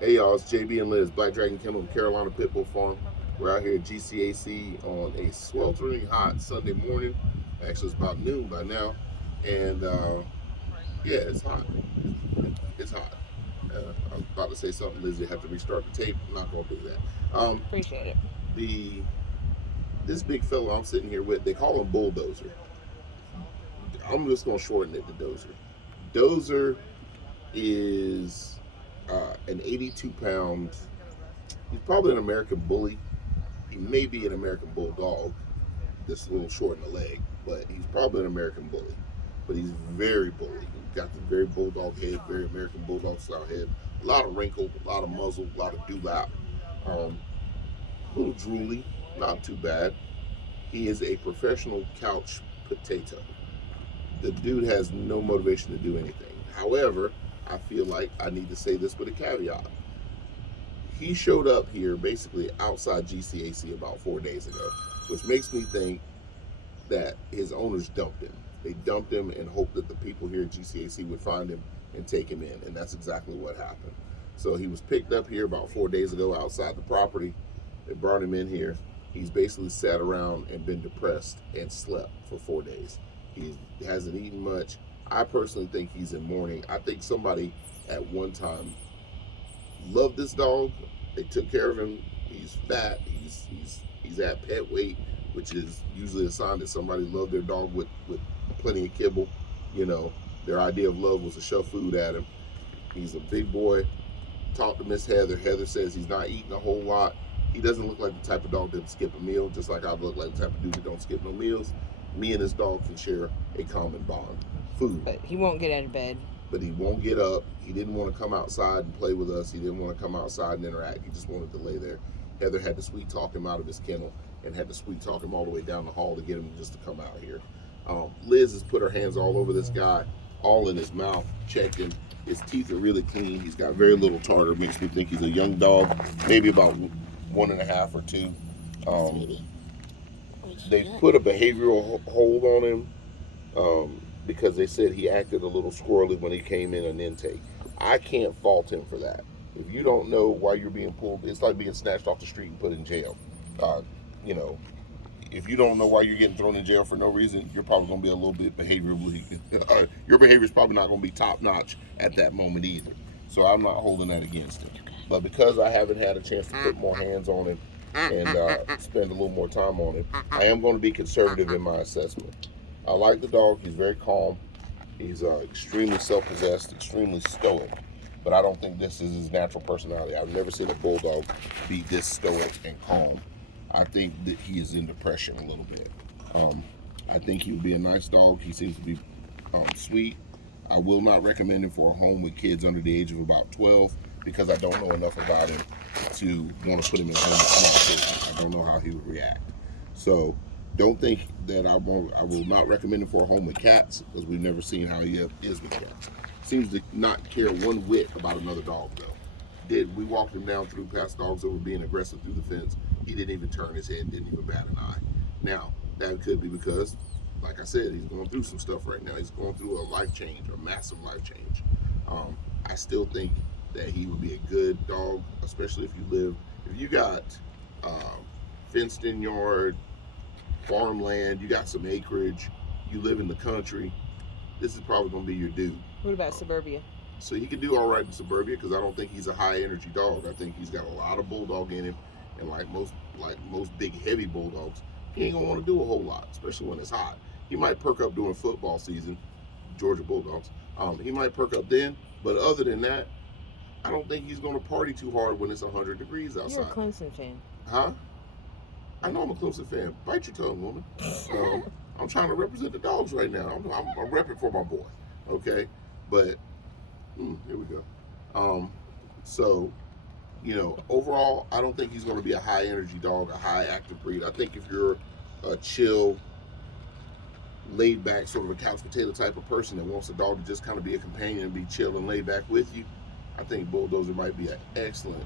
Hey y'all, it's JB and Liz, Black Dragon Kennel, Carolina Pit Bull Farm. We're out here at GCAC on a sweltering hot Sunday morning. Actually, it's about noon by now, and yeah, it's hot. It's hot. I was about to say something, Liz. You have to restart the tape. I'm not gonna do that. Appreciate it. The This big fella I'm sitting here with, they call him Bulldozer. I'm just gonna shorten it to Dozer. Dozer is an 82 pound. He's probably an American bully. He may be an American bulldog, just a little short in the leg, but he's probably an American bully. But he's very bully. He's got the very bulldog head, very American bulldog style head. A lot of wrinkle, a lot of muzzle, a lot of dewlap. A little drooly, not too bad. He is a professional couch potato. The dude has no motivation to do anything. However, I feel like I need to say this with a caveat. He showed up here basically outside GCAC about 4 days ago, which makes me think that his owners dumped him. They dumped him and hoped that the people here at GCAC would find him and take him in, and that's exactly what happened. So he was picked up here about 4 days ago outside the property. They brought him in here. He's basically sat around and been depressed and slept for 4 days. He hasn't eaten much. I personally think he's in mourning. I think somebody at one time loved this dog. They took care of him. He's fat. He's at pet weight, which is usually a sign that somebody loved their dog with plenty of kibble. You know, their idea of love was to shove food at him. He's a big boy. Talked to Miss Heather. Heather says he's not eating a whole lot. He doesn't look like the type of dog that would skip a meal, just like I look like the type of dude that don't skip no meals. Me and this dog can share a common bond: food. But he won't get out of bed. But he won't get up. He didn't want to come outside and play with us. He didn't want to come outside and interact. He just wanted to lay there. Heather had to sweet talk him out of his kennel and had to sweet talk him all the way down the hall to get him just to come out here. Liz has put her hands all over this guy, all in his mouth, checked him. His teeth are really clean. He's got very little tartar. Makes me think he's a young dog, maybe about 1.5 or 2. Um, they put a behavioral hold on him because they said he acted a little squirrely when he came in an intake. I can't fault him for that. If you don't know why you're being pulled, it's like being snatched off the street and put in jail. Uh, you know, if you don't know why you're getting thrown in jail for no reason, you're probably going to be a little bit behaviorally. Your behavior is probably not going to be top notch at that moment either. So I'm not holding that against him. But because I haven't had a chance to put more hands on him and spend a little more time on him, I am going to be conservative in my assessment. I like the dog. He's very calm. He's extremely self-possessed, extremely stoic. But I don't think this is his natural personality. I've never seen a bulldog be this stoic and calm. I think that he is in depression a little bit. Um, I think he would be a nice dog. He seems to be sweet. I will not recommend him for a home with kids under the age of about 12 because I don't know enough about him to want to put him in a home with small children. I don't know how he would react. So don't think that I will not recommend him for a home with cats because we've never seen how he is with cats. Seems to not care one whit about another dog though. We walked him down through past dogs that were being aggressive through the fence. He didn't even turn his head, didn't even bat an eye. Now, that could be because, like I said, he's going through some stuff right now. He's going through a life change, a massive life change. I still think that he would be a good dog, especially if you got fenced in yard, farmland, you got some acreage, you live in the country, this is probably going to be your dude. What about suburbia? So he can do all right in suburbia because I don't think he's a high energy dog. I think he's got a lot of bulldog in him, and like most big heavy bulldogs, he ain't gonna want to do a whole lot, especially when it's hot. He might perk up during football season, Georgia Bulldogs. He might perk up then, but other than that, I don't think he's gonna party too hard when it's 100 degrees You're a outside. Clemson fan. Huh? I know I'm a Clemson fan. Bite your tongue, woman. I'm trying to represent the dogs right now. I'm repping for my boy. Okay, but here we go. So, overall, I don't think he's going to be a high energy dog, a high active breed. I think if you're a chill, laid back, sort of a couch potato type of person that wants a dog to just kind of be a companion and be chill and laid back with you, I think Bulldozer might be an excellent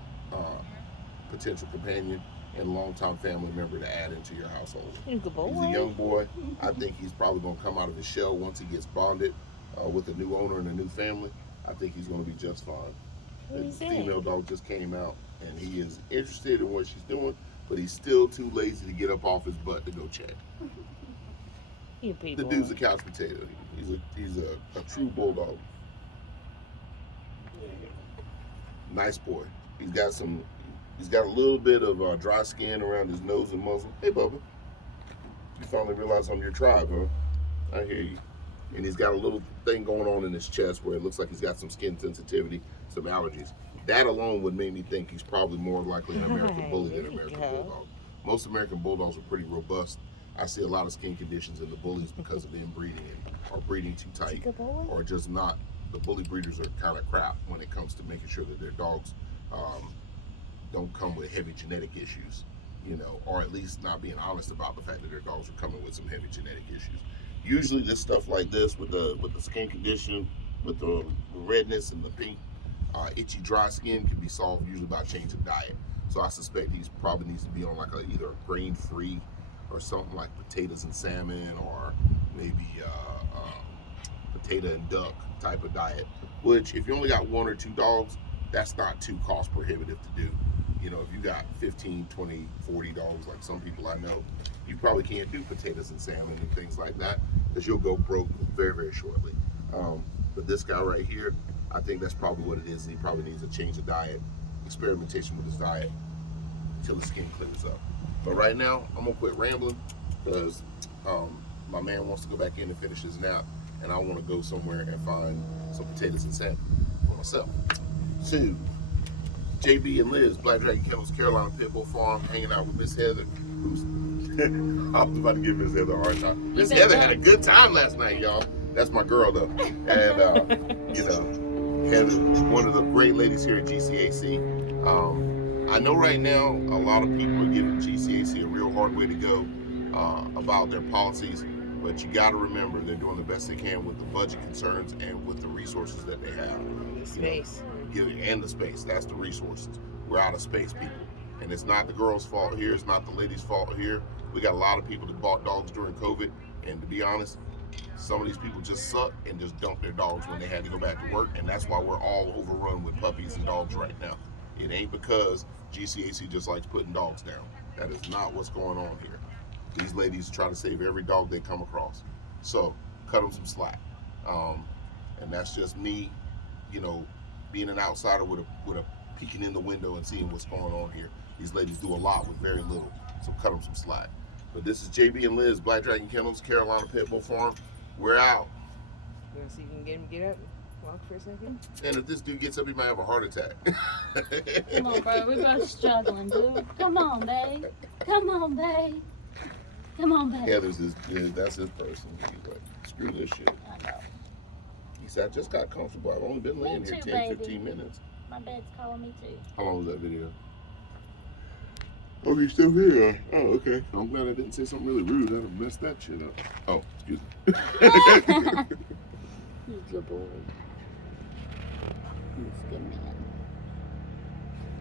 potential companion and longtime family member to add into your household. He's a boy. He's a young boy. I think he's probably going to come out of his shell once he gets bonded with a new owner and a new family. I think he's going to be just fine. What His he female said? dog just came out, and he is interested in what she's doing, but he's still too lazy to get up off his butt to go check. You The people. dude's a couch potato. He's a true bulldog. Nice boy. He's got a little bit of dry skin around his nose and muzzle. Hey, Bubba. You finally realize I'm your tribe, huh? I hear you. And he's got a little thing going on in his chest where it looks like he's got some skin sensitivity, some allergies. That alone would make me think he's probably more likely an American bully than an American bulldog. Most American bulldogs are pretty robust. I see a lot of skin conditions in the bullies because of inbreeding or breeding too tight, or just not. The bully breeders are kind of crap when it comes to making sure that their dogs don't come with heavy genetic issues, or at least not being honest about the fact that their dogs are coming with some heavy genetic issues. Usually, this stuff like this with the skin condition, with the redness and the pink, itchy, dry skin can be solved usually by a change of diet. So I suspect he probably needs to be on like either a grain-free or something like potatoes and salmon, or maybe potato and duck type of diet. Which, if you only got 1 or 2 dogs, that's not too cost prohibitive to do. If you got 15, 20, 40 dogs, like some people I know, you probably can't do potatoes and salmon and things like that because you'll go broke very, very shortly. But this guy right here, I think that's probably what it is. He probably needs a change of diet, experimentation with his diet until the skin clears up. But right now, I'm gonna quit rambling because my man wants to go back in and finish his nap, and I want to go somewhere and find some potatoes and salmon for myself. So, JB and Liz, Black Dragon Kennels, Carolina Pit Bull Farm, hanging out with Miss Heather. I was about to give Miss Heather a hard time. Miss Heather had a good time last night, y'all. That's my girl, though. And, Heather, one of the great ladies here at GCAC. I know right now a lot of people are giving GCAC a real hard way to go about their policies, but you got to remember they're doing the best they can with the budget concerns and with the resources that they have. Space. And the space. That's the resources. We're out of space, people. And it's not the girls' fault here. It's not the ladies' fault here. We got a lot of people that bought dogs during COVID. And to be honest, some of these people just suck and just dumped their dogs when they had to go back to work. And that's why we're all overrun with puppies and dogs right now. It ain't because GCAC just likes putting dogs down. That is not what's going on here. These ladies try to save every dog they come across. So, cut them some slack. And that's just me, being an outsider with a peeking in the window and seeing what's going on here. These ladies do a lot with very little, so cut them some slack. But this is JB and Liz, Black Dragon Kennels, Carolina Pit Bull Farm. We're out. You want to see if you can get him to get up, walk for a second? And if this dude gets up, he might have a heart attack. Come on, bro. We're both struggling, dude. Come on, babe. Come on, babe. Come on, babe. Heather's that's his person. He's like, screw this shit. I know. He said, I just got comfortable. I've only been laying here too, 10, baby. 15 minutes. My bed's calling me too. How long was that video? Oh, he's still here. Oh, okay. I'm glad I didn't say something really rude. I'd have messed that shit up. Oh, excuse me. He's a boy. He's a good man.